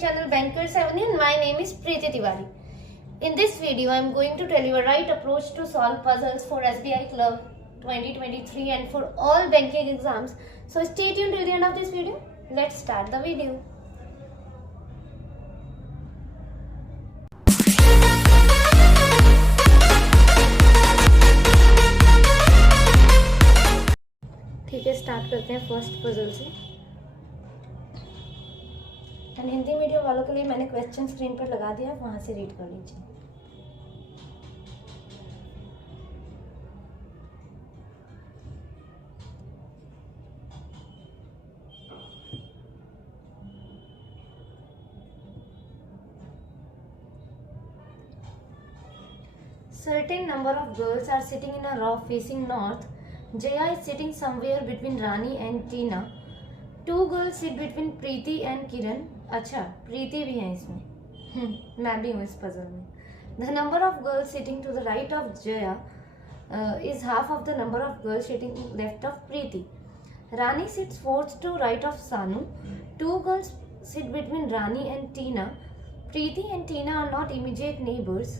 channel Bankers Avenue and my name is Preeti Tiwari. In this video, I am going to tell you a right approach to solve puzzles for SBI Clerk 2023 and for all banking exams. So stay tuned till the end of this video. Let's start the video. ठीक है, start करते हैं first puzzle से। And Hindi medium वालों के लिए मैंने question screen पर लगा दिया, वहां से रीड कर लीजिए। Certain number of girls are sitting in a row facing north. Jaya is sitting somewhere between Rani and Tina. Two girls sit between Preeti and Kiran. अच्छा, प्रीति भी है इसमें। मैं भी हूँ इस पजल में। The number of girls sitting to the right of Jaya is half of the number of girls sitting left of Preeti. Rani sits fourth to right of Sanu. Two girls sit between Rani and Tina. Preeti and Tina are not immediate neighbors.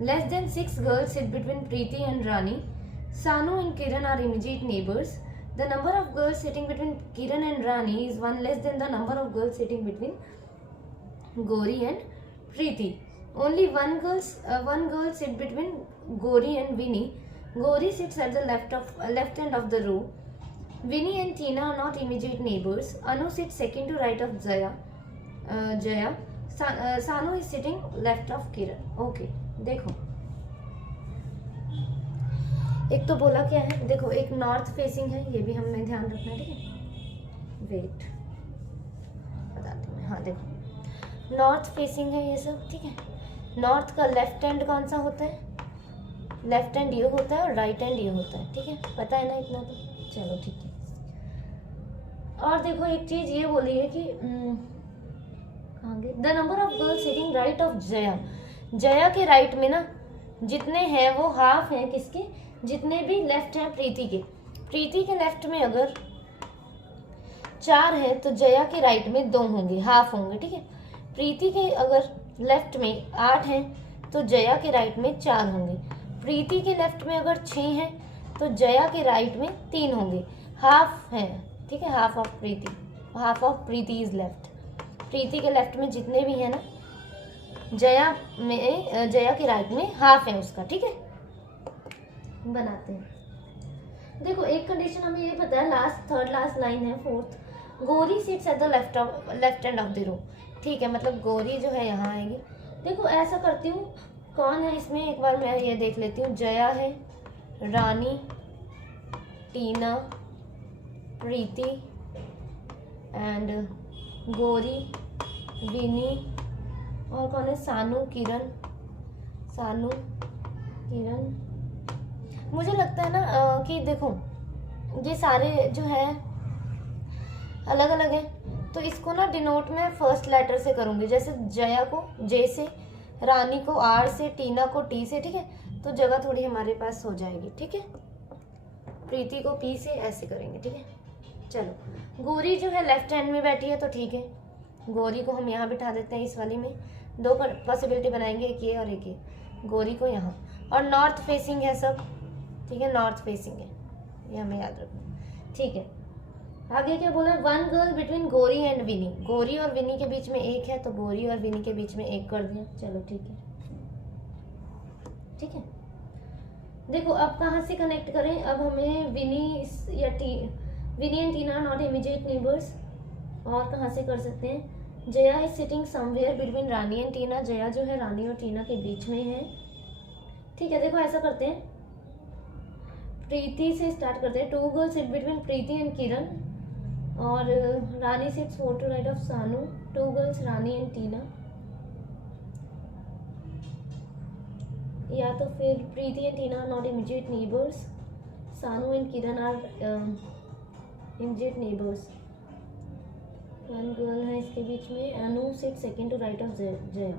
Less than 6 girls sit between Preeti and Rani. Sanu and Kiran are immediate neighbors. The number of girls sitting between Kiran and Rani is one less than the number of girls sitting between Gauri and Preeti. Only one girl sit between Gauri and Vinny. Gauri sits at the left end of the row. Vinny and Tina are not immediate neighbors. Anu sits second to right of Jaya. Sanu is sitting left of Kiran. Okay, देखो एक तो बोला क्या है, देखो एक north facing है, ये भी हमें ध्यान रखना है, ठीक है। वेट बताती हूँ। हाँ देखो नॉर्थ फेसिंग है ये सब, ठीक है। नॉर्थ का लेफ्ट हैंड कौन सा होता है? लेफ्ट हैंड ये होता है और राइट हैंड ये होता है, ठीक है। पता है ना इतना तो, चलो ठीक है। और देखो एक चीज ये बोली है कि कहाँ गए, the number of girls sitting right of Jaya. Jaya के राइट में ना जितने हैं वो हाफ हैं किसके, जितने भी लेफ्ट हैं प्रीति के। प्रीति के लेफ्ट में अगर 4 है तो जया के राइट में 2 होंगे, हाफ होंगे, ठीक है। प्रीति के अगर लेफ्ट में 8 है तो जया के राइट में 4 होंगे। प्रीति के लेफ्ट में अगर 6 है तो जया के राइट में 3 होंगे, हाफ है, ठीक है। Half of Preeti is left. Preeti के लेफ्ट में जितने भी है ना, जया के राइट में हाफ है उसका, ठीक है। बनाते हैं। देखो एक कंडीशन हमें ये पता है, थर्ड लास्ट लाइन है fourth. Gauri sits at the left end of the row, ठीक है। मतलब गौरी जो है यहाँ आएगी। देखो ऐसा करती हूँ, कौन है इसमें एक बार मैं ये देख लेती हूँ। जया है, रानी, टीना, प्रीति एंड गौरी, विनी और कौन है, सानू, किरण। मुझे लगता है ना कि देखो ये सारे जो है अलग अलग है, तो इसको ना डिनोट मैं फर्स्ट लेटर से करूँगी। जैसे जया को जे से, रानी को आर से, टीना को टी से, ठीक है। तो जगह थोड़ी हमारे पास हो जाएगी, ठीक है। प्रीति को पी से, ऐसे करेंगे, ठीक है। चलो गौरी जो है लेफ्ट हैंड में बैठी है तो ठीक है, गौरी को हम यहाँ बिठा देते हैं। इस वाली में 2 पॉसिबिलिटी बनाएंगे, एक ये और एक ये। गौरी को यहाँ, और नॉर्थ फेसिंग है सब, ठीक है। नॉर्थ फेसिंग है, ये हमें याद रखना, ठीक है। आगे क्या बोला, 1 गर्ल बिटवीन गौरी एंड विनी। गौरी और विनी के बीच में 1 है तो गौरी और विनी के बीच में 1 कर दें, चलो ठीक है, ठीक है। देखो अब कहाँ से कनेक्ट करें, अब हमें Vini and Tina not immediate neighbours, और कहाँ से कर सकते हैं। Jaya is sitting somewhere between Rani and Tina. Jaya जो है रानी और टीना के बीच में है, ठीक है। देखो ऐसा करते हैं, प्रीति से स्टार्ट करते हैं। 2 girls sit between Preeti and Kiran, और Rani sits 4 to right of Sanu. 2 girls Rani and Tina, या तो फिर Preeti and Tina not immediate neighbours. Sanu and Kiran are immediate neighbours. 1 girl है इसके बीच में। Anu sit second to right of Jaya.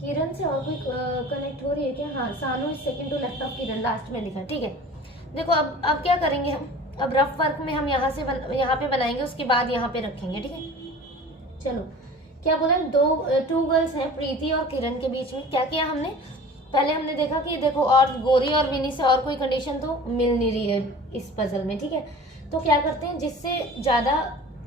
Kiran से और कोई कनेक्ट हो रही है क्या? हाँ, Sanu is second to left of Kiran, last में लिखा, ठीक है। देखो अब क्या करेंगे हम, अब रफ वर्क में हम यहाँ से यहाँ पे बनाएंगे, उसके बाद यहाँ पे रखेंगे, ठीक है। चलो क्या बोला, टू गर्ल्स हैं प्रीति और किरण के बीच में। क्या किया हमने, पहले हमने देखा कि देखो और गौरी और विनी से और कोई कंडीशन तो मिल नहीं रही है इस पजल में, ठीक है। तो क्या करते हैं, जिससे ज़्यादा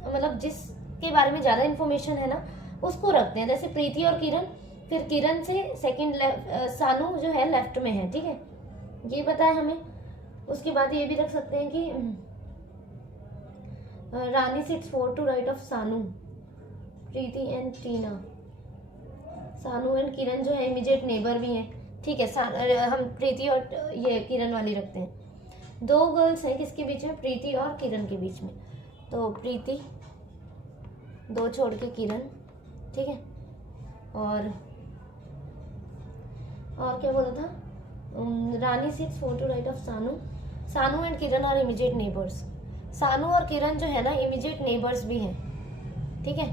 मतलब जिसके बारे में ज़्यादा इन्फॉर्मेशन है ना उसको रखते हैं। जैसे प्रीति और किरण, फिर किरण से सेकंड सानू जो है लेफ्ट में है, ठीक है, ये पता है हमें। उसके बाद ये भी रख सकते हैं कि रानी सिट्स 4 टू राइट ऑफ सानू, प्रीति एंड टीना। सानू एंड किरण जो है इमीडिएट नेबर भी हैं, ठीक है। हम प्रीति और ये किरण वाली रखते हैं। 2 गर्ल्स हैं किसके बीच में, प्रीति और किरण के बीच में। तो प्रीति 2 छोड़ के किरण, ठीक है। और क्या बोला था, Rani sits 4 to right of Sanu. Sanu and Kiran are immediate neighbours. Sanu और किरण जो है ना इमीडिएट नेबर्स भी हैं, ठीक है।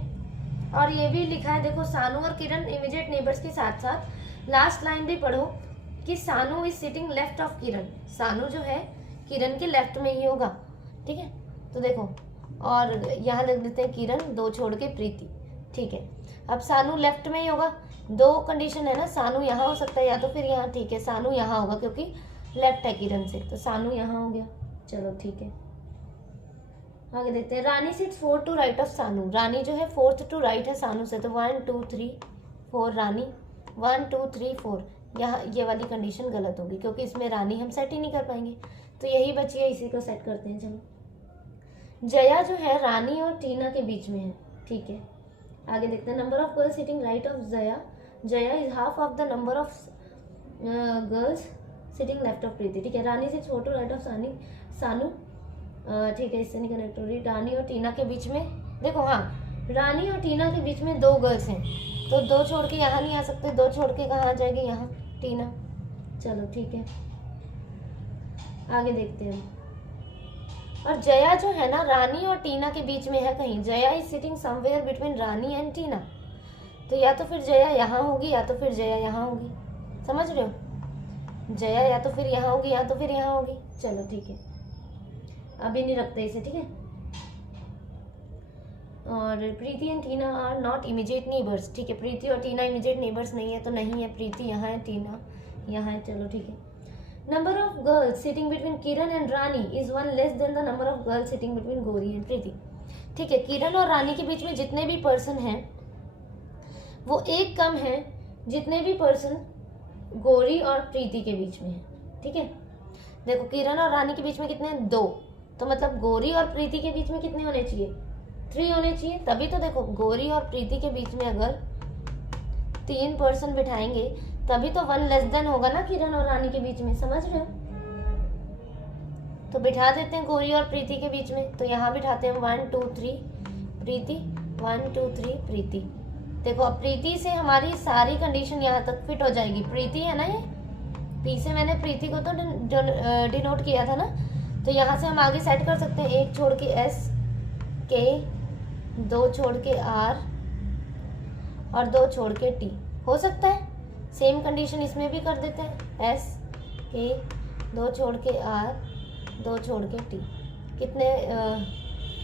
और ये भी लिखा है देखो, सानू और किरण इमीडिएट नेबर्स के साथ साथ लास्ट लाइन भी पढ़ो कि सानू इज सिटिंग लेफ्ट ऑफ किरण। सानू जो है किरण के लेफ्ट में ही होगा, ठीक है। तो देखो, और यहाँ लिख देते हैं किरण 2 छोड़ के प्रीति, ठीक है। अब सानू लेफ्ट में ही होगा, 2 कंडीशन है ना, सानू यहाँ हो सकता है या तो फिर यहाँ, ठीक है। सानू यहाँ होगा क्योंकि लेफ्ट है किरण से, तो सानू यहाँ हो गया। चलो ठीक है, आगे देखते हैं। रानी सिट्स 4 टू राइट ऑफ सानू। रानी जो है 4th टू राइट है सानू से, तो 1 2 3 4 रानी, 1 2 3 4। यहाँ ये वाली कंडीशन गलत होगी क्योंकि इसमें रानी हम सेट ही नहीं कर पाएंगे, तो यही बची है, इसी को सेट करते हैं। चलो, जया जो है रानी और टीना के बीच में है, ठीक है। आगे देखते हैं। Number of girls sitting right of Jaya. Jaya is half of the number of girls sitting left of Preeti, ठीक है। रानी से 4 टू राइट ऑफ सानू, ठीक है, इससे नहीं कनेक्ट हो रही। रानी और टीना के बीच में देखो, हाँ, रानी और टीना के बीच में 2 गर्ल्स हैं, तो 2 छोड़ के यहाँ नहीं आ सकते, 2 छोड़ के कहाँ आ जाएगी, यहाँ टीना। चलो ठीक है, आगे देखते हैं। और जया जो है ना रानी और टीना के बीच में है कहीं। Jaya is sitting somewhere between Rani and Tina, तो या तो फिर जया यहाँ होगी या तो फिर जया यहाँ होगी, समझ रहे हो। जया या तो फिर यहाँ होगी या तो फिर यहाँ होगी। चलो ठीक है, अभी नहीं रखते इसे, ठीक है। और Preeti and Tina are not immediate neighbours, ठीक है। प्रीति और टीना इमीडिएट नेबर्स नहीं है, तो नहीं है। प्रीति यहाँ है, टीना यहाँ है। चलो ठीक है। Number of girls sitting between Kiran and Rani is 1 less than the number of girls sitting between Gauri and Preeti, ठीक है। किरण और रानी के बीच में जितने भी पर्सन हैं वो 1 कम है जितने भी पर्सन गौरी और प्रीति के बीच में है, ठीक है। देखो, किरण और रानी के बीच में कितने हैं, 2, तो मतलब गौरी और प्रीति के बीच में कितने होने चाहिए, 3 होने चाहिए। तभी तो देखो, गौरी और प्रीति के बीच में अगर 3 पर्सन बिठाएंगे तभी तो 1 लेस देन होगा ना किरण और रानी के बीच में, समझ रहे हो। तो बिठा देते हैं गौरी और प्रीति के बीच में, तो यहाँ बिठाते हैं 1 2 3 प्रीति, 1 2 3 प्रीति। देखो, अब प्रीति से हमारी सारी कंडीशन यहाँ तक फिट हो जाएगी। प्रीति है ना, ये पी से मैंने प्रीति को तो डिनोट किया था ना, तो यहाँ से हम आगे सेट कर सकते हैं। 1 छोड़ के एस के, 2 छोड़ के आर और 2 छोड़ के टी, हो सकता है। सेम कंडीशन इसमें भी कर देते हैं, एस के, 2 छोड़ के आर, 2 छोड़ के टी। कितने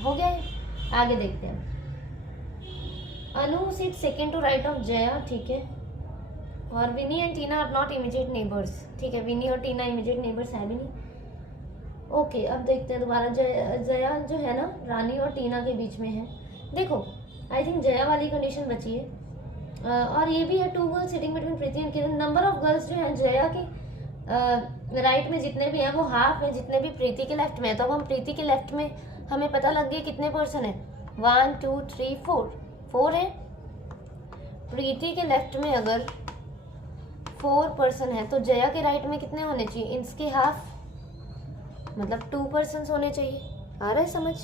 हो गए, आगे देखते हैं। Anu sit second to right of Jaya, ठीक है। और Vini and Tina are not immediate neighbours, ठीक है। विनी और टीना इमीडिएट नेबर्स है भी नहीं। ओके, अब देखते हैं दोबारा। जया जो है ना रानी और टीना के बीच में है। देखो, आई थिंक जया वाली कंडीशन बची है। और ये भी है 2 girls sitting between Preeti and Kiran. Number of girls जो है जया की राइट में जितने भी हैं वो हाफ है जितने भी प्रीति के लेफ्ट में है। तो अब हम प्रीति के लेफ्ट में हमें पता लग गया कितने पर्सन है, 1 2 3 4 है। प्रीति के लेफ्ट में अगर 4 पर्सन है तो जया के राइट में कितने होने चाहिए, इसके हाफ, मतलब 2 पर्सन होने चाहिए। आ रहा है समझ,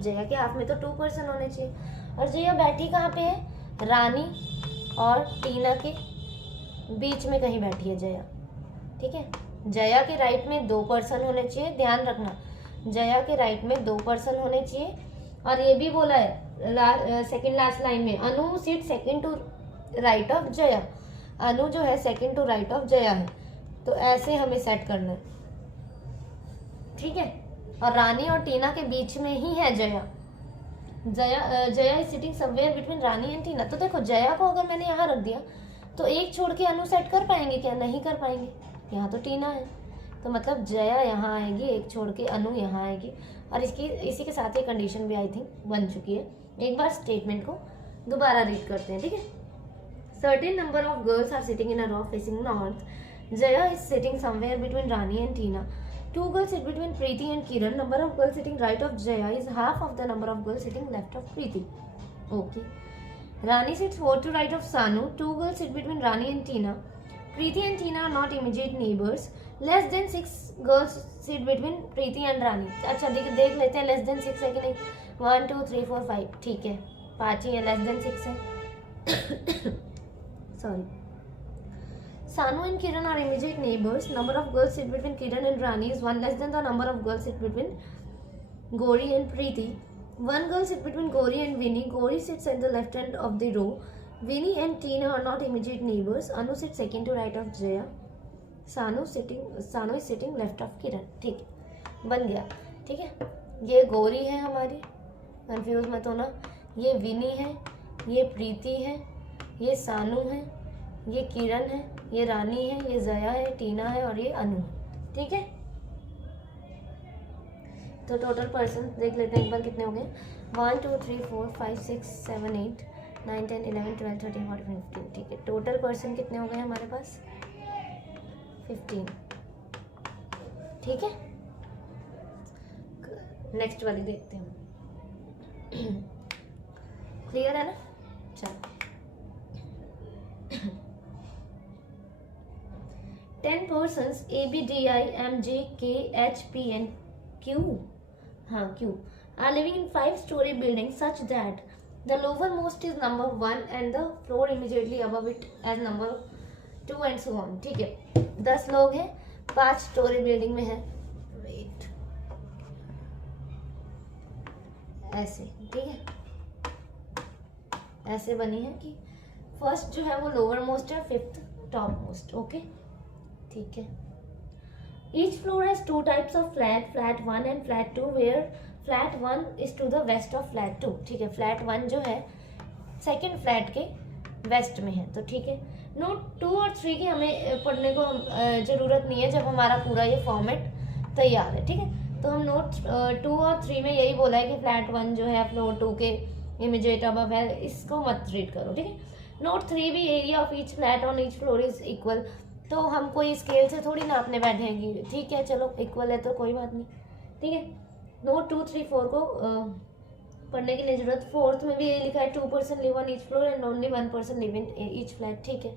जया के हाफ में तो 2 पर्सन होने चाहिए। और जया बैठी कहाँ पे है, रानी और टीना के बीच में कहीं बैठी है जया, ठीक है। जया के राइट में 2 पर्सन होने चाहिए, ध्यान रखना, जया के राइट में 2 पर्सन होने चाहिए। और ये भी बोला है सेकंड लास्ट लाइन में, Anu seat second to right of Jaya. Anu जो है second to right of Jaya है, तो ऐसे हमें सेट करना है, ठीक है। और रानी और टीना के बीच में ही है Jaya. Jaya is sitting somewhere between Rani and Tina. तो देखो जया को अगर मैंने यहाँ रख दिया तो एक छोड़ के अनु सेट कर पाएंगे क्या? नहीं कर पाएंगे, यहाँ तो टीना है, तो मतलब जया यहाँ आएगी, एक छोड़ के अनु यहाँ आएगी। और इसी के साथ ये कंडीशन भी आई थिंक बन चुकी है। एक बार स्टेटमेंट को दोबारा रीड करते हैं, ठीक है। Certain number of girls are sitting in a row facing north. Jaya is sitting somewhere between Rani and Tina. Two girls sit between Preeti and Kiran. Number of girls sitting right of Jaya is half of the number of girls sitting left of Preeti. Okay. Rani sits fourth to right of Sanu. Two girls sit between Rani and Tina. Preeti and Tina are not immediate neighbors. Less than 6 girls sit between Preeti and Rani. अच्छा देख लेते हैं less than 6 है कि नहीं। 1 2 3 4 5 ठीक है, 5 ही है, less than 6 है। Sorry. Sanu and Kiran are immediate neighbors. Number of girls sit between Kiran and Rani is 1 less than the number of girls sit between Gauri and Preeti. 1 girl sit between Gauri and Vinny. Gauri sits at the left end of the row. Vinny and Tina are not immediate neighbors. Anu sits second to right of Jaya. Sanu is sitting left of Kiran. ठीक है, बन गया, ठीक है। ये गौरी है हमारी, confuse मत होना। ये विनी है, ये प्रीति है, ये सानू है, ये किरण है, ये रानी है, ये जया है, टीना है और ये अनु है, ठीक है। तो टोटल पर्सन देख लेते हैं एक बार कितने हो गए। 1 2 3 4 5 6 7 8 9 10 11 12 13 14 15, ठीक है। टोटल पर्सन कितने हो गए हमारे पास? 15, ठीक है। नेक्स्ट वाली देखते हैं। क्लियर है ना? चलो 10 persons A B D I M J K H P and Q are living in 5-story building such that the lowermost is number 1 and the floor immediately above it as number 2 and so on, ठीक है। 10 लोग हैं, 5 story building में है। Wait, ऐसे, ठीक है, ऐसे बनी है कि फर्स्ट जो है वो लोअर मोस्ट है, फिफ्थ टॉप मोस्ट, ओके, ठीक है। Each floor has 2 types of flat, flat 1 and flat 2, where flat 1 is to the west of flat 2, ठीक है। flat 1 जो है सेकेंड फ्लैट के वेस्ट में है, तो ठीक है। नोट 2 और 3 की हमें पढ़ने को ज़रूरत नहीं है जब हमारा पूरा ये फॉर्मेट तैयार है, ठीक है। तो हम नोट 2 और 3 में यही बोला है कि फ्लैट 1 जो है फ्लोर 2 के इमीडिएट अबव है, इसको मत रीड करो, ठीक है। नोट 3 भी area of each flat on each floor is equal, तो हम कोई स्केल से थोड़ी नापने बैठेंगे, ठीक है। चलो इक्वल है तो कोई बात नहीं, ठीक है। नोट 2 3 4 को पढ़ने की नहीं जरूरत। फोर्थ में भी ये लिखा है 2% live on each floor and only 1% live in each flat, ठीक है।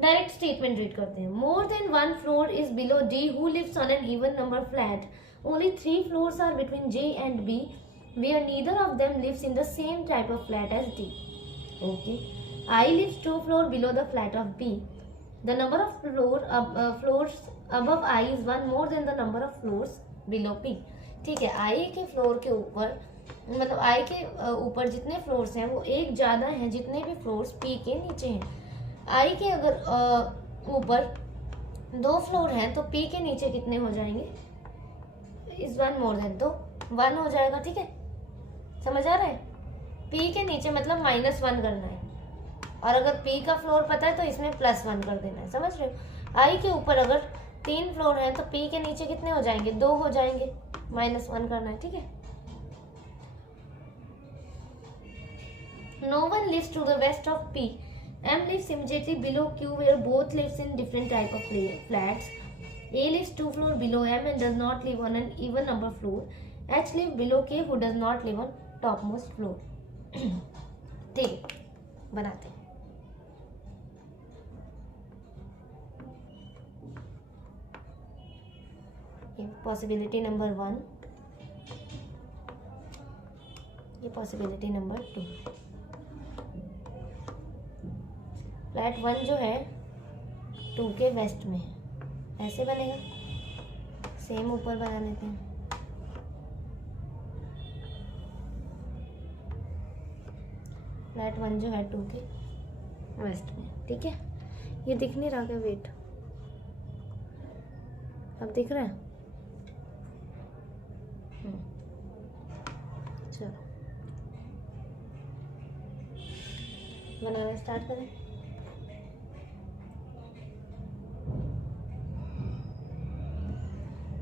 डायरेक्ट स्टेटमेंट रीड करते हैं। More than 1 floor is below D who lives on an even number flat. Only 3 floors are between J and B where neither of them lives in the same type of flat as D, okay. I lives 2 floor below the flat of B. The number of floors above I is 1 more than the number of floors below P, ठीक है। I के floor के ऊपर, मतलब I के ऊपर जितने floors हैं वो एक ज़्यादा हैं जितने भी फ्लोर्स P के नीचे हैं। I के अगर ऊपर 2 फ्लोर हैं तो P के नीचे कितने हो जाएंगे? इस 1 मोर देन, तो 1 हो जाएगा, ठीक है। समझ आ रहा है? P के नीचे मतलब -1 करना है, और अगर P का फ्लोर पता है तो इसमें +1 कर देना है, समझ रहे हो। I के ऊपर अगर 3 फ्लोर हैं तो P के नीचे कितने हो जाएंगे? 2 हो जाएंगे, -1 करना है, ठीक है। No one lives to the west of P. M lives immediately below Q, where both lives in different type of flats. A lives 2 floor below M and does not live on an even number floor. H lives below K, who does not live on topmost floor. ठीक है, बनाते हैं। Possibility number 1, ये possibility number 2। Flat 1 जो है 2 के west में है, ऐसे बनेगा। सेम ऊपर बना लेते हैं। फ्लैट 1 जो है 2 के वेस्ट में, ठीक है। ये दिख नहीं रहा क्या? वेट, अब दिख रहा है? चलो बनाना स्टार्ट करें।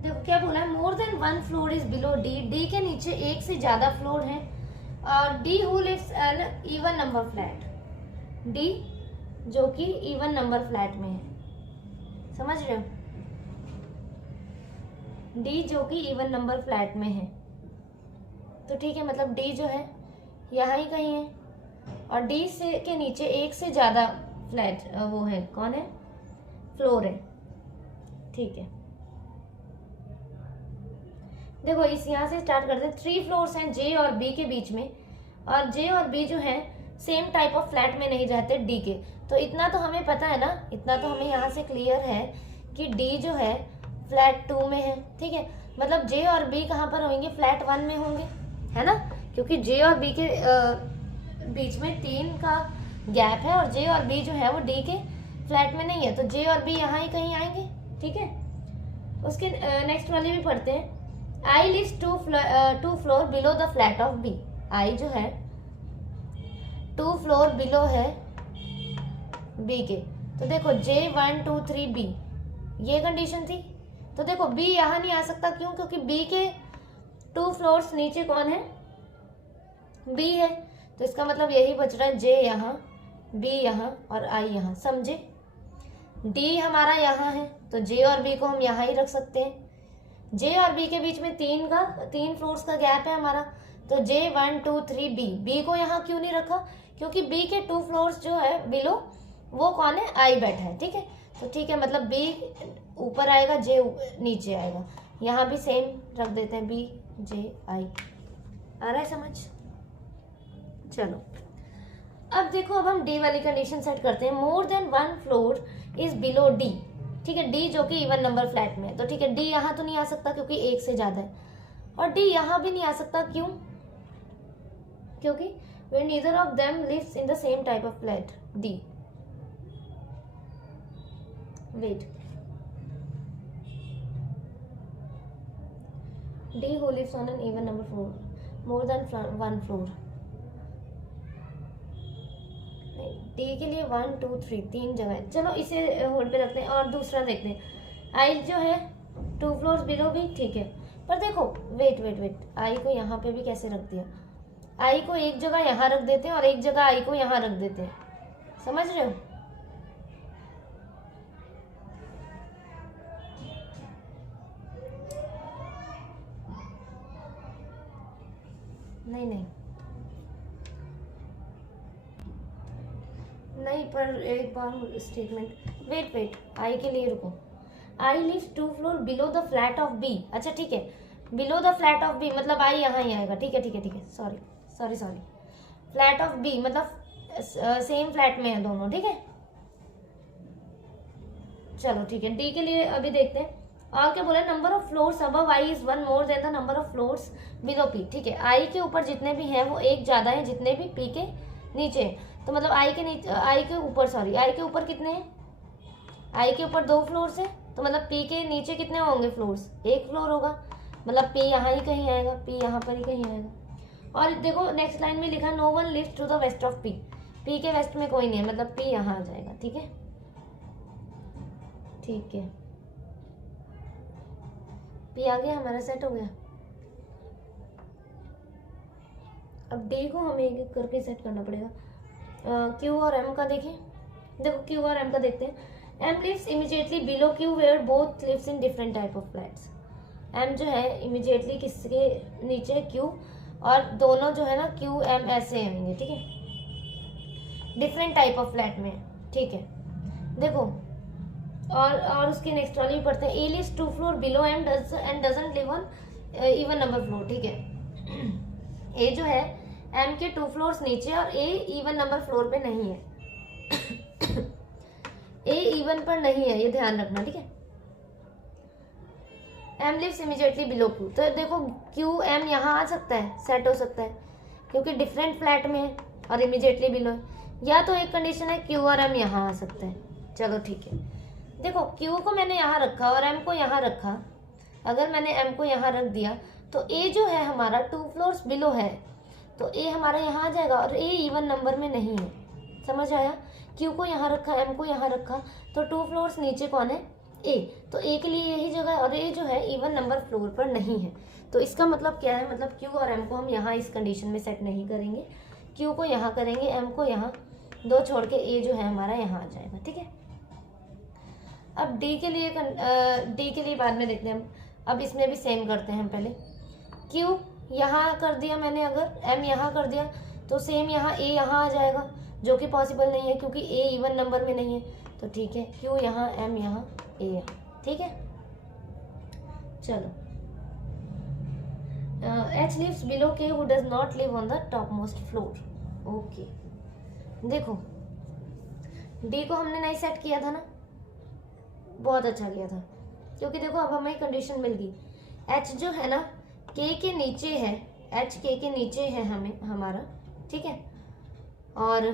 देखो क्या बोला है, more than one floor is below D, D के नीचे एक से ज्यादा फ्लोर है, और D who lives an even number flat, D जो कि इवन नंबर फ्लैट में है, समझ रहे हो, डी जो कि इवन नंबर फ्लैट में है। तो ठीक है, मतलब डी जो है यहाँ ही कहीं है, और डी से के नीचे एक से ज्यादा फ्लैट वो है, कौन है, फ्लोर है। ठीक है, देखो इस यहाँ से स्टार्ट करते हैं। 3 फ्लोर्स हैं जे और बी के बीच में, और जे और बी जो है सेम टाइप ऑफ फ्लैट में नहीं रहते डी के। तो इतना तो हमें पता है ना, इतना तो हमें यहाँ से क्लियर है कि डी जो है फ्लैट 2 में है। ठीक है, मतलब जे और बी कहाँ पर होंगे, फ्लैट 1 में होंगे, है ना, क्योंकि जे और बी के बीच में 3 का गैप है, और जे और बी जो है वो डी के फ्लैट में नहीं है, तो जे और बी यहाँ ही कहीं आएंगे। ठीक है, उसके नेक्स्ट वाले भी पढ़ते हैं। I lives 2 floor below the flat of B, I जो है 2 फ्लोर बिलो है B के। तो देखो J1 2 3 B ये कंडीशन थी, तो देखो B यहाँ नहीं आ सकता, क्यों, क्योंकि B के 2 फ्लोर्स नीचे कौन है, B है। तो इसका मतलब यही बच रहा है, J यहाँ, B यहाँ और I यहाँ, समझे। D हमारा यहाँ है, तो J और B को हम यहाँ ही रख सकते हैं। J और B के बीच में 3 फ्लोर्स का गैप है हमारा, तो J1 2 3 B, B को यहाँ क्यों नहीं रखा, क्योंकि B के 2 फ्लोर्स जो है बिलो वो कौन है, I बैठा है। ठीक है, तो ठीक है, मतलब B ऊपर आएगा, J नीचे आएगा, यहाँ भी सेम रख देते हैं, B J I। आ रहा है समझ। चलो अब देखो, अब हम D वाली कंडीशन सेट करते हैं। More than 1 floor is below D, ठीक है, डी जो कि इवन नंबर फ्लैट में है। तो ठीक है, डी यहाँ तो नहीं आ सकता क्योंकि एक से ज्यादा है, और डी यहाँ भी नहीं आ सकता, क्यों, क्योंकि when neither of them lives in the same type of flat D। wait, D who lives on an even number floor more than 1 floor, D के लिए 1 2 3 3 जगह है। चलो इसे होल्ड पे रखते हैं, और दूसरा देखते हैं। आई जो है 2 फ्लोर्स बिलो भी, ठीक है, पर देखो वेट, आई को यहाँ पे भी कैसे रख दिया, आई को एक जगह यहाँ रख देते हैं और एक जगह आई को यहाँ रख देते हैं, समझ रहे हो। नहीं, पर एक बार स्टेटमेंट, वेट, आई के लिए रुको। I lives 2 floor below the flat of B, अच्छा ठीक है, below the flat of B मतलब आई यहाँ ही आएगा। ठीक है, सॉरी, फ्लैट ऑफ बी मतलब सेम फ्लैट में है दोनों। ठीक है, चलो ठीक है, डी के लिए अभी देखते हैं। और क्या बोला, number of floors above I is 1 more than the number of floors below P. ठीक है, आई के ऊपर जितने भी हैं वो एक ज्यादा है जितने भी पी के नीचे। तो मतलब आई के ऊपर कितने हैं, आई के ऊपर 2 फ्लोर्स है, तो मतलब पी के नीचे कितने होंगे फ्लोर्स, 1 फ्लोर होगा, मतलब पी यहाँ ही कहीं आएगा, पी यहाँ पर ही कहीं आएगा। और देखो नेक्स्ट लाइन में लिखा, no one lives to the west of P, P के वेस्ट में कोई नहीं है, मतलब पी यहाँ आ जाएगा। ठीक है, पी आ गया, हमारा सेट हो गया। अब डी को हमें एक एक करके सेट करना पड़ेगा। क्यू और एम का देखें, देखो क्यू और एम का देखते हैं। M lives immediately below Q where both lives in different type of flats. M जो है इमीडिएटली किसके नीचे है, क्यू, और दोनों जो है ना क्यू एम ऐसे आएंगे। ठीक है, डिफरेंट टाइप ऑफ फ्लैट में। ठीक है, देखो और उसके नेक्स्ट वाली भी पढ़ते हैं। A lives 2 floor below and doesn't live on even number floor. ठीक है, ए जो है एम के 2 फ्लोर्स नीचे और ए इवन नंबर फ्लोर पे नहीं है। ए इवन पर नहीं है, ये ध्यान रखना। ठीक है, M lives immediately below Q, तो देखो क्यू एम यहाँ आ सकता है, सेट हो सकता है क्योंकि डिफरेंट फ्लैट में है और इमीडिएटली बिलो है। या तो एक कंडीशन है क्यू और एम यहाँ आ सकता है। चलो ठीक है, देखो क्यू को मैंने यहाँ रखा और एम को यहाँ रखा। अगर मैंने एम को यहाँ रख दिया तो ए जो है हमारा 2 फ्लोर्स बिलो है, तो ए हमारा यहाँ आ जाएगा, और ए इवन नंबर में नहीं है, समझ आया। क्यू को यहाँ रखा, एम को यहाँ रखा, तो 2 फ्लोर्स नीचे कौन है, ए, तो ए के लिए यही जगह है, और ए जो है इवन नंबर फ्लोर पर नहीं है। तो इसका मतलब क्या है, मतलब क्यू और एम को हम यहाँ इस कंडीशन में सेट नहीं करेंगे, क्यू को यहाँ करेंगे, एम को यहाँ, 2 छोड़ के ए जो है हमारा यहाँ आ जाएगा, ठीक है। अब डी के लिए बाद में देखते हैं हम। अब इसमें भी सेम करते हैं हम पहले। क्यू यहाँ कर दिया मैंने, अगर एम यहाँ कर दिया तो सेम यहाँ ए यहाँ आ जाएगा, जो कि पॉसिबल नहीं है क्योंकि ए इवन नंबर में नहीं है। तो ठीक है, क्यू यहाँ, एम यहाँ, ए यहाँ, ठीक है। चलो, एच लिव्स बिलो के who does not live on the top most floor. Okay, देखो डी को हमने नहीं सेट किया था ना, बहुत अच्छा किया था, क्योंकि देखो अब हमें कंडीशन मिल गई। एच जो है ना के के नीचे है, एच के नीचे है हमें हमारा, ठीक है। और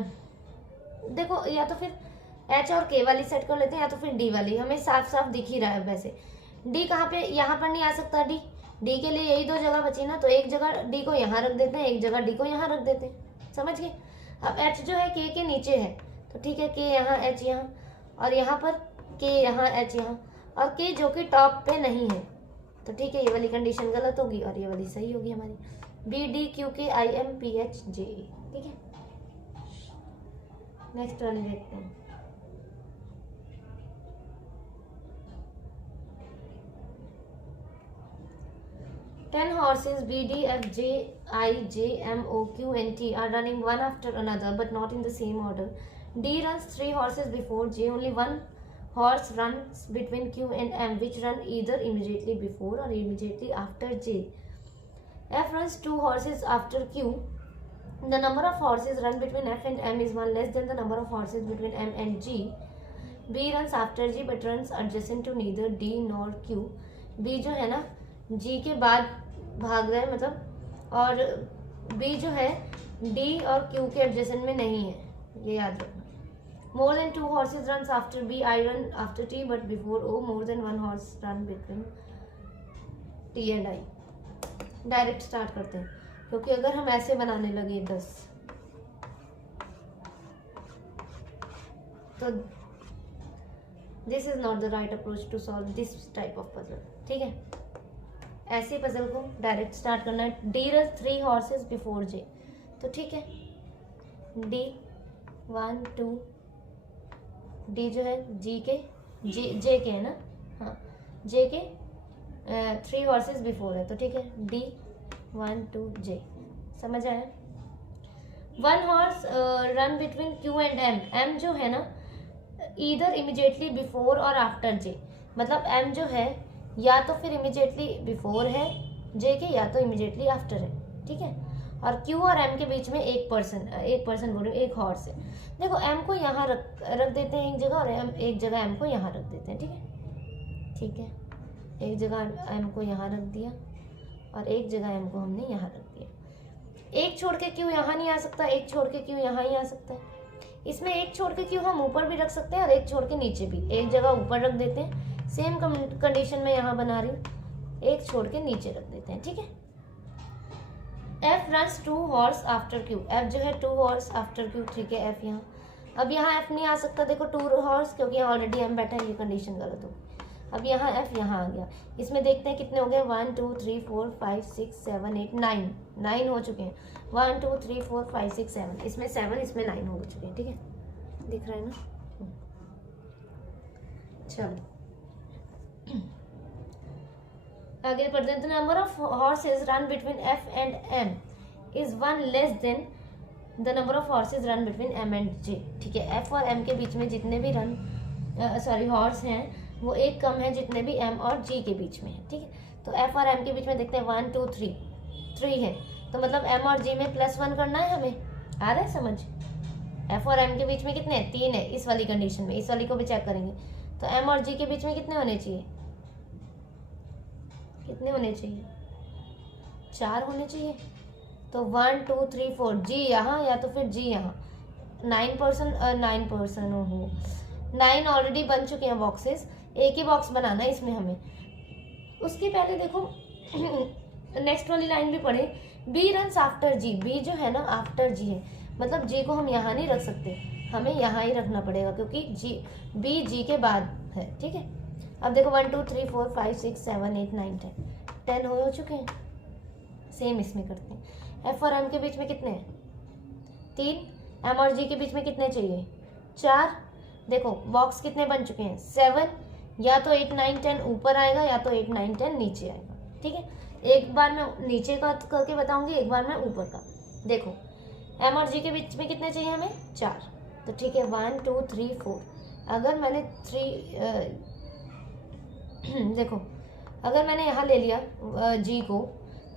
देखो या तो फिर एच और के वाली सेट कर लेते हैं, या तो फिर डी वाली, हमें साफ साफ दिख ही रहा है। वैसे डी कहाँ पे, यहाँ पर नहीं आ सकता डी के लिए यही 2 जगह बची ना, तो एक जगह डी को यहाँ रख देते हैं, एक जगह डी को यहाँ रख देते हैं, समझ गए। अब एच जो है के नीचे है, तो ठीक है, के यहाँ, एच यहाँ, और यहाँ पर के यहाँ, एच यहाँ, और के जो कि टॉप पे नहीं है, तो ठीक है, ये वाली कंडीशन गलत होगी और ये वाली सही होगी हमारी। बी डी क्यू के I am P H J, ठीक है। नेक्स्ट वाली देखते हैं। Ten horses B, D, F, G, I, J, M, O, Q, and T are running one after another but not in the same order. D runs 3 horses before J. Only 1 horse runs between Q and M, which run either immediately before or immediately after J. F runs 2 horses after Q. The number of horses run between F and M is 1 less than the number of horses between M and G. B runs after G but runs adjacent to neither D nor Q. B जो है ना G के बाद भाग रहा है, मतलब, और B जो है D और Q के एडजेसेंट में नहीं है, ये याद रखना। More than 2 horses runs after B, I run after T, but before O, more than 1 horse run between T and I. Direct start करते हैं, क्योंकि अगर हम ऐसे बनाने लगे 10 तो this is not the right approach to solve this type of puzzle, ठीक है। ऐसे पजल को डायरेक्ट स्टार्ट करना है। D run 3 horses before J, तो ठीक है, डी 1 2, डी जो है जी के, जे के है ना, हाँ, जे के 3 horses बिफोर है, तो ठीक है, डी 1 2 जे, समझ आया। 1 horse run between Q and M, M जो है ना ईदर इमिडिएटली बिफोर और आफ्टर जे, मतलब एम जो है या तो फिर इमिडिएटली बिफोर है जे के, या तो इमिडिएटली आफ्टर है, ठीक है। और क्यू और एम के बीच में एक पर्सन बोल रही हूँ, एक हॉर्स है। देखो एम को यहाँ रख देते हैं एक जगह, और एक जगह एम को यहाँ रख देते हैं, ठीक है, ठीक है। एक जगह एम को यहाँ रख दिया और एक जगह एम को हमने यहाँ रख दिया। एक छोड़ के क्यू यहाँ नहीं आ सकता, एक छोड़ के क्यू यहाँ ही आ सकता है। इसमें एक छोड़ के क्यू हम ऊपर भी रख सकते हैं और एक छोड़ के नीचे भी। एक जगह ऊपर रख देते हैं, सेम कंडीशन में यहाँ बना रही हूँ, एक छोड़ के नीचे रख देते हैं, ठीक है। F runs 2 horse after Q, F जो है 2 horse आफ्टर क्यू, ठीक है, एफ यहाँ। अब यहाँ एफ नहीं आ सकता, देखो 2 horse, क्योंकि यहाँ ऑलरेडी एम बैठा है, ये कंडीशन गलत हो। अब यहाँ एफ यहाँ आ गया। इसमें देखते हैं कितने हो गए, 1 2 3 4 5 6 7 8 9 हो चुके हैं। 1 2 3 4 5 6 7, इसमें 7, इसमें 9 हो चुके हैं, ठीक है, दिख रहा है ना। चलो आगे पढ़ते हैं। The number of horses run between F and M is 1 less than the number of horses run between M and J, ठीक है। एफ और एम के बीच में जितने भी हॉर्स हैं वो एक कम है जितने भी एम और जी के बीच में है, ठीक है। तो एफ और एम के बीच में देखते हैं 1 2 3 है, तो मतलब एम और जी में +1 करना है हमें, आ रहा है समझ। एफ और एम के बीच में कितने हैं, 3 है इस वाली कंडीशन में, इस वाली को भी चेक करेंगे। तो एम और जी के बीच में कितने होने चाहिए, कितने होने चाहिए, 4 होने चाहिए। तो 1 2 3 4, जी यहाँ या तो फिर जी यहाँ। 9 पर्सन हो, 9 ऑलरेडी बन चुके हैं बॉक्सेस, एक ही बॉक्स बनाना है इसमें हमें। उसके पहले देखो नेक्स्ट वाली लाइन भी पढ़े, बी रन्स आफ्टर जी। बी जो है ना आफ्टर जी है, मतलब जी को हम यहाँ नहीं रख सकते, हमें यहाँ ही रखना पड़ेगा क्योंकि जी बी जी के बाद है, ठीक है। अब देखो 1 2 3 4 5 6 7 8 9 10 हो चुके हैं। सेम इसमें करते हैं। एफ और एम के बीच में कितने हैं? 3। एम और जी के बीच में कितने चाहिए? 4। देखो बॉक्स कितने बन चुके हैं? 7। या तो 8 9 10 ऊपर आएगा या तो 8 9 10 नीचे आएगा, ठीक है। एक बार मैं नीचे का करके बताऊंगी, एक बार मैं ऊपर का। देखो एम और जी के बीच में कितने चाहिए हमें? 4। तो ठीक है 1 2 3 4। अगर मैंने 3 देखो अगर मैंने यहाँ ले लिया जी को,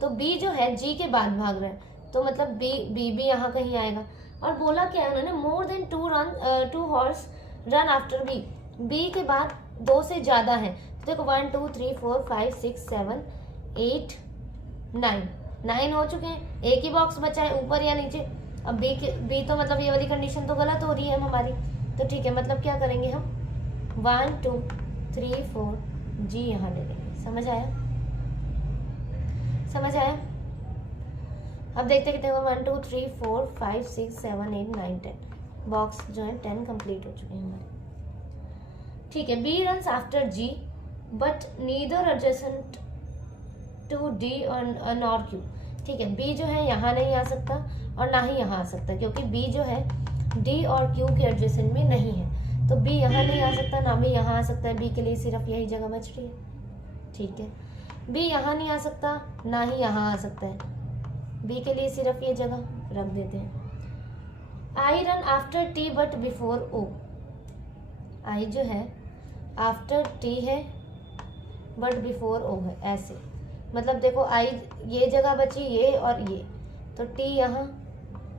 तो बी जो है जी के बाद भाग रहा है, तो मतलब बी भी यहाँ कहीं आएगा। और बोला क्या है उन्होंने? More than 2 horse run after B. B के बाद 2 से ज़्यादा है। तो देखो 1 2 3 4 5 6 7 8 9 हो चुके हैं। एक ही बॉक्स बचा है, ऊपर या नीचे। अब बी तो मतलब ये वाली कंडीशन तो गलत हो रही है हमारी, तो ठीक है मतलब क्या करेंगे हम? 1 2 3 4 जी यहाँ ले लेंगे। समझ आया? समझ आया? अब देखते कितने हुआ? 1 2 3 4 5 6 7 8 9 10। बॉक्स जो है 10 कंप्लीट हो चुके हैं हमारे, ठीक है। B runs after G but neither adjacent to D और नॉर क्यू, ठीक है। बी जो है यहाँ नहीं आ सकता और ना ही यहाँ आ सकता, क्योंकि बी जो है डी और क्यू के एडजेसेंट में नहीं है, तो बी यहाँ नहीं आ सकता, ना भी यहाँ आ सकता है। बी के लिए सिर्फ यही जगह बच रही है, ठीक है। बी यहाँ नहीं आ सकता, ना ही यहाँ आ सकता है, बी के लिए सिर्फ ये जगह रख देते हैं। I run after T but before O. I जो है आफ्टर टी है बट बिफोर ओ है, ऐसे मतलब देखो आई ये जगह बची, ये और ये, तो टी यहाँ,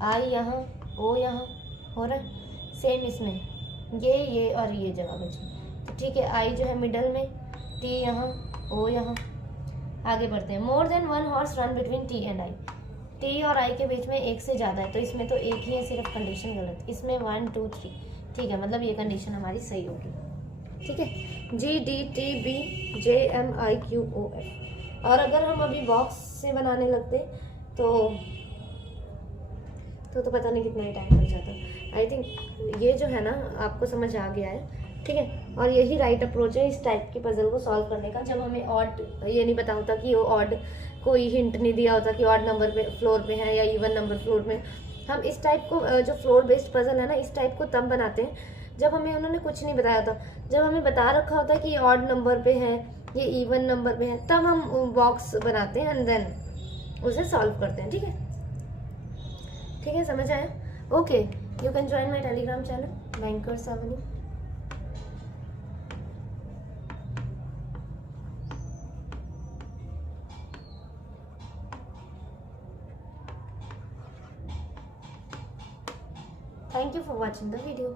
आई यहाँ, ओ यहाँ हो रहा है। सेम इसमें ये और ये जगह बची, तो ठीक है। आई जो है मिडल में, टी यहाँ, ओ यहाँ। आगे बढ़ते हैं। More than 1 horse run between T and I. T और आई के बीच में एक से ज़्यादा है, तो इसमें तो एक ही है, सिर्फ कंडीशन गलत। इसमें 1 2 3, ठीक है, मतलब ये कंडीशन हमारी सही होगी, ठीक है। G D T B J M I Q O F. और अगर हम अभी बॉक्स से बनाने लगते तो पता नहीं कितना ही टाइम लग जाता। आई थिंक ये जो है ना आपको समझ आ गया है, ठीक है। और यही राइट अप्रोच है इस टाइप की पजल को सॉल्व करने का, जब हमें ऑड ये नहीं पता होता कि वो ऑड, कोई हिंट नहीं दिया होता कि ऑड नंबर पे फ्लोर पे है या इवन नंबर फ्लोर में। हम इस टाइप को जो फ्लोर बेस्ड पजल है ना, इस टाइप को तब बनाते हैं जब हमें उन्होंने कुछ नहीं बताया होता। जब हमें बता रखा होता है कि ये ऑड नंबर पे है, ये इवन नंबर पे है, तब हम बॉक्स बनाते हैं एंड देन उसे सॉल्व करते हैं, ठीक है। ठीक है, समझ आया? Okay, you can join my Telegram channel banker Sawani. Thank you for watching the video.